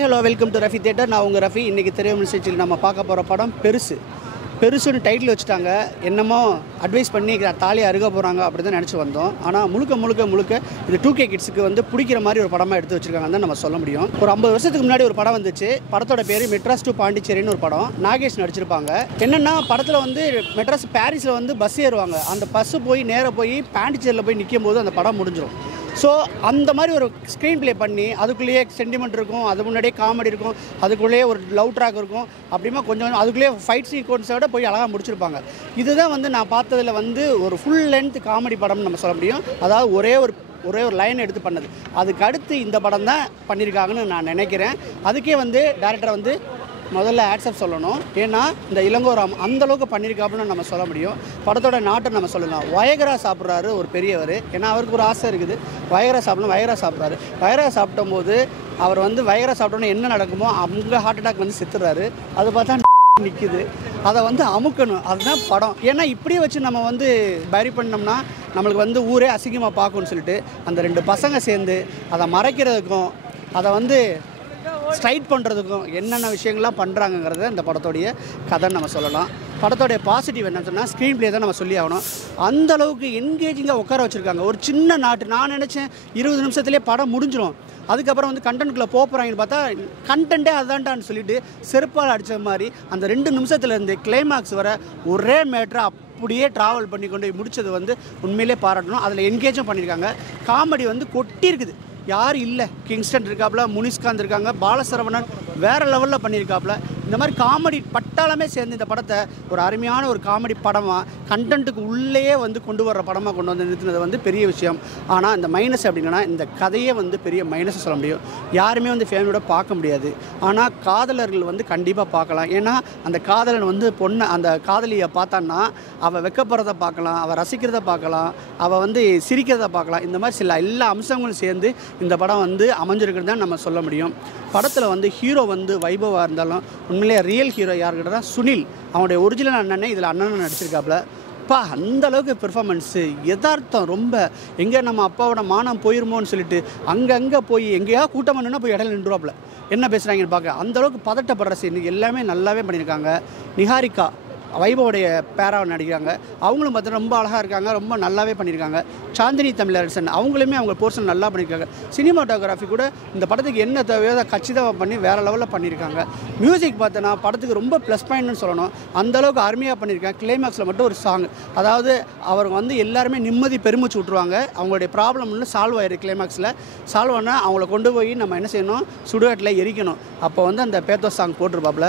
Hi hello welcome to Rafi theatre. நான் உங்கள் ரஃபி. இன்றைக்கி திரையரங்கு நிகழ்ச்சியில் நம்ம பார்க்க போகிற படம் பெருசுன்னு டைட்டில் வச்சுட்டாங்க. என்னமோ அட்வைஸ் பண்ணி தாலியை அருக போகிறாங்க அப்படி தான் நினச்சி வந்தோம். ஆனால் முழுக்க இது 2K கிட்ஸுக்கு வந்து பிடிக்கிற மாதிரி ஒரு படமாக எடுத்து வச்சுருக்காங்க தான் நம்ம சொல்ல முடியும். ஒரு 50 வருஷத்துக்கு முன்னாடி ஒரு படம் வந்துச்சு. படத்தோட பேர் மெட்ராஸ் டு பாண்டிச்சேரின்னு ஒரு படம். நாகேஷ் நடிச்சிருப்பாங்க. என்னென்னா படத்தில் வந்து மெட்ராஸ் பாரிஸில் வந்து பஸ் ஏறுவாங்க. அந்த பஸ்ஸு போய் நேராக போய் பாண்டிச்சேரியில் போய் நிற்கும் போது அந்த படம் முடிஞ்சிடும். ஸோ அந்த மாதிரி ஒரு ஸ்க்ரீன் ப்ளே பண்ணி அதுக்குள்ளேயே சென்டிமெண்ட் இருக்கும், அது முன்னாடியே காமெடி இருக்கும், அதுக்குள்ளேயே ஒரு லவ் ட்ராக் இருக்கும், அப்படிமா கொஞ்சம் அதுக்குள்ளேயே ஃபைட் சீக்வன்ஸோட போய் அழகாக முடிச்சிருப்பாங்க. இதுதான் வந்து நான் பார்த்ததில் வந்து ஒரு ஃபுல் லென்த் காமெடி படம்னு நம்ம சொல்ல முடியும். அதாவது ஒரே ஒரு லைன் எடுத்து பண்ணது. அதுக்கு அடுத்து இந்த படம் தான் பண்ணியிருக்காங்கன்னு நான் நினைக்கிறேன். அதுக்கே வந்து டேரக்டரை வந்து முதல்ல ஆட்ஸ்அப் சொல்லணும். ஏன்னா இந்த இளங்கோராம் அந்தளவுக்கு பண்ணியிருக்காப்புன்னு நம்ம சொல்ல முடியும். படத்தோட நாட்டை நம்ம சொல்லலாம். வயகரா சாப்பிட்றாரு ஒரு பெரியவர். ஏன்னா அவருக்கு ஒரு ஆசை இருக்குது, வயகரா சாப்பிடணும். வயகரா சாப்பிட்றாரு. வயகரா சாப்பிடும் போது அவர் வந்து வயகரா சாப்பிட்டோன்னே என்ன நடக்குமோ அவங்க ஹார்ட் அட்டாக் வந்து செத்துறாரு. அதை பார்த்தா நிற்குது. அதை வந்து அமுக்கணும். அதுதான் படம். ஏன்னா இப்படியே வச்சு நம்ம வந்து பரி பண்ணோம்னா நம்மளுக்கு வந்து ஊரே அசிங்கமாக பார்க்கும்னு சொல்லிட்டு அந்த 2 பசங்க சேர்ந்து அதை மறைக்கிறதுக்கும் அதை வந்து ஸ்ட்ரைட் பண்ணுறதுக்கும் என்னென்ன விஷயங்கள்லாம் பண்ணுறாங்கங்கிறத இந்த படத்தோடைய கதைன்னு நம்ம சொல்லலாம். படத்தோடைய பாசிட்டிவ் என்னன்னு சொன்னால் ஸ்க்ரீன் ப்ளே தான் நம்ம சொல்லி ஆகணும். அந்தளவுக்கு என்கேஜிங்காக உட்கார வச்சுருக்காங்க. ஒரு சின்ன நாட்டு நான் நினச்சேன் 20 நிமிஷத்துலேயே படம் முடிஞ்சிடும். அதுக்கப்புறம் வந்து கண்டென்ட்குள்ளே போகிறாங்கன்னு பார்த்தா கண்டென்ட்டே அதான்டான்னு சொல்லிட்டு செருப்பால் அடித்த மாதிரி அந்த 2 நிமிஷத்துலேருந்து கிளைமாக்ஸ் வர ஒரே மேட்ரை அப்படியே ட்ராவல் பண்ணி கொண்டு முடித்தது வந்து உண்மையிலே பாராட்டணும். அதில் என்கேஜும் பண்ணியிருக்காங்க. காமெடி வந்து கொட்டி இருக்குது. யார் இல்லை, கிங்ஸ்டன் இருக்காப்புல, முனிஸ்காந்த் இருக்காங்க, பாலசரவணன் வேறு லெவலில் பண்ணியிருக்காப்புல. இந்த மாதிரி காமெடி பட்டாளமே சேர்ந்து இந்த படத்தை ஒரு அருமையான ஒரு காமெடி படமாக கண்டென்ட்டுக்கு உள்ளேயே வந்து கொண்டு வர்ற படமாக கொண்டு வந்து நிறுத்தினது வந்து பெரிய விஷயம். ஆனால் இந்த மைனஸ் அப்படின்னா இந்த கதையே வந்து பெரிய மைனஸை சொல்ல முடியும். யாருமே வந்து ஃபேமிலியோட பார்க்க முடியாது. ஆனால் காதலர்கள் வந்து கண்டிப்பாக பார்க்கலாம். ஏன்னா அந்த காதலன் வந்து அந்த காதலியை பார்த்தான்னா அவள் வெக்கப்படுறத பார்க்கலாம், அவள் ரசிக்கிறத பார்க்கலாம், அவள் வந்து சிரிக்கிறத பார்க்கலாம். இந்த மாதிரி சில எல்லா அம்சங்களும் சேர்ந்து இந்த படம் வந்து அமைஞ்சிருக்கிறது தான் நம்ம சொல்ல முடியும். படத்தில் வந்து ஹீரோ வந்து வைபவாக இருந்தாலும் உண்மையிலே ரியல் ஹீரோ யாருக்கிட்டனா சுனில், அவனுடைய ஒரிஜினல் அண்ணனே இதில் அண்ணன் நடிச்சிருக்காப்புல. அந்தளவுக்கு பெர்ஃபார்மன்ஸு யதார்த்தம். ரொம்ப எங்கே நம்ம அப்பாவோட மானம் போயிருமோன்னு சொல்லிட்டு அங்கங்கே போய் எங்கேயா கூட்டம் நின்னா போய் இடையில நின்றுவாப்புல என்ன பேசுகிறாங்கன்னு பார்க்க. அந்தளவுக்கு பதட்டப்படுற சீன் எல்லாமே நல்லாவே பண்ணியிருக்காங்க. நிஹாரிகா வைபவோடைய பேராவை நடிக்கிறாங்க. அவங்களும் பார்த்தா ரொம்ப அழகாக இருக்காங்க, ரொம்ப நல்லாவே பண்ணியிருக்காங்க. சாந்தினி தமிழரசன் அவங்களுமே அவங்க போர்ஷன் நல்லா பண்ணியிருக்காங்க. சினிமாட்டோகிராஃபி கூட இந்த படத்துக்கு என்ன தேவையோ அதை கச்சிதமாக பண்ணி வேறு லெவலில் பண்ணியிருக்காங்க. மியூசிக் பார்த்தோன்னா படத்துக்கு ரொம்ப ப்ளஸ் பாயிண்ட்னு சொல்லணும். அந்தளவுக்கு அருமையாக பண்ணியிருக்காங்க. கிளைமேக்ஸில் மட்டும் ஒரு சாங், அதாவது அவங்க வந்து எல்லாருமே நிம்மதி பெருமிச்சு விட்ருவாங்க. அவங்களுடைய ப்ராப்ளம்னு சால்வ் ஆயிரு. கிளைமேக்ஸில் சால்வ் ஆனால் அவங்கள கொண்டு போய் நம்ம என்ன செய்யணும், சுடுகாட்டில் எரிக்கணும். அப்போ வந்து அந்த பேத்தோ சாங் போட்டிருப்பாப்புல.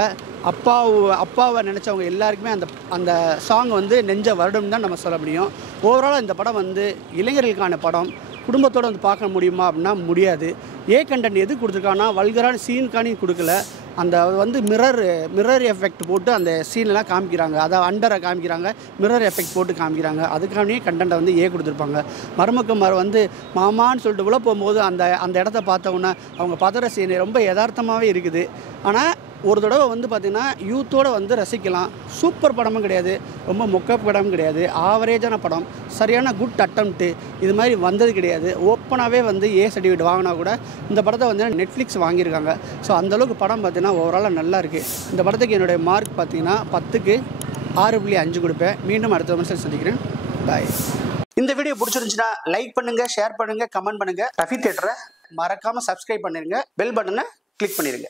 அப்பாவை நினச்சவங்க எல்லாருக்குமே அந்த சாங் வந்து நெஞ்ச வருடம் தான் நம்ம சொல்ல முடியும். ஓவராலாக இந்த படம் வந்து இளைஞர்களுக்கான படம். குடும்பத்தோடு வந்து பார்க்க முடியுமா அப்படின்னா முடியாது. கண்டென்ட் எது கொடுத்துருக்காங்கன்னா வல்கரான சீனுக்கானி கொடுக்கல. அந்த வந்து மிரர் எஃபெக்ட் போட்டு அந்த சீன்லாம் காமிக்கிறாங்க. அதை அண்டரை காமிக்கிறாங்க, மிரர் எஃபெக்ட் போட்டு காமிக்கிறாங்க. அதுக்கானே கண்டென்ட்டை வந்து கொடுத்துருப்பாங்க. மருமக்குமார் வந்து மாமான்னு சொல்லிட்டு உள்ள போகும்போது அந்த இடத்த பார்த்தோன்னா அவங்க பதற சீன் ரொம்ப யதார்த்தமாகவே இருக்குது. ஆனால் ஒரு தடவை வந்து பார்த்திங்கன்னா யூத்தோடு வந்து ரசிக்கலாம். சூப்பர் படமும் கிடையாது, ரொம்ப மொக்கப் படமும் கிடையாது, ஆவரேஜான படம். சரியான குட் அட்டம்ப்ட்டு இது மாதிரி வந்தது கிடையாது. ஓப்பனாகவே வந்து சர்டிஃபிகேட் வாங்கினா கூட இந்த படத்தை வந்து நெட்ஃப்ளிக்ஸ் வாங்கியிருக்காங்க. ஸோ அந்தளவுக்கு படம் பார்த்திங்கன்னா ஓவராலாக நல்லா இருக்குது. இந்த படத்துக்கு என்னுடைய மார்க் பார்த்திங்கன்னா 10க்கு 6.5 கொடுப்பேன். மீண்டும் அடுத்த வருஷம் சந்திக்கிறேன். பாய். இந்த வீடியோ பிடிச்சிருந்துச்சுன்னா லைக் பண்ணுங்கள், ஷேர் பண்ணுங்கள், கமெண்ட் பண்ணுங்கள். ரஃபி தியேட்டரை மறக்காமல் சப்ஸ்கிரைப் பண்ணிடுங்க. பெல் பட்டனை கிளிக் பண்ணிடுங்க.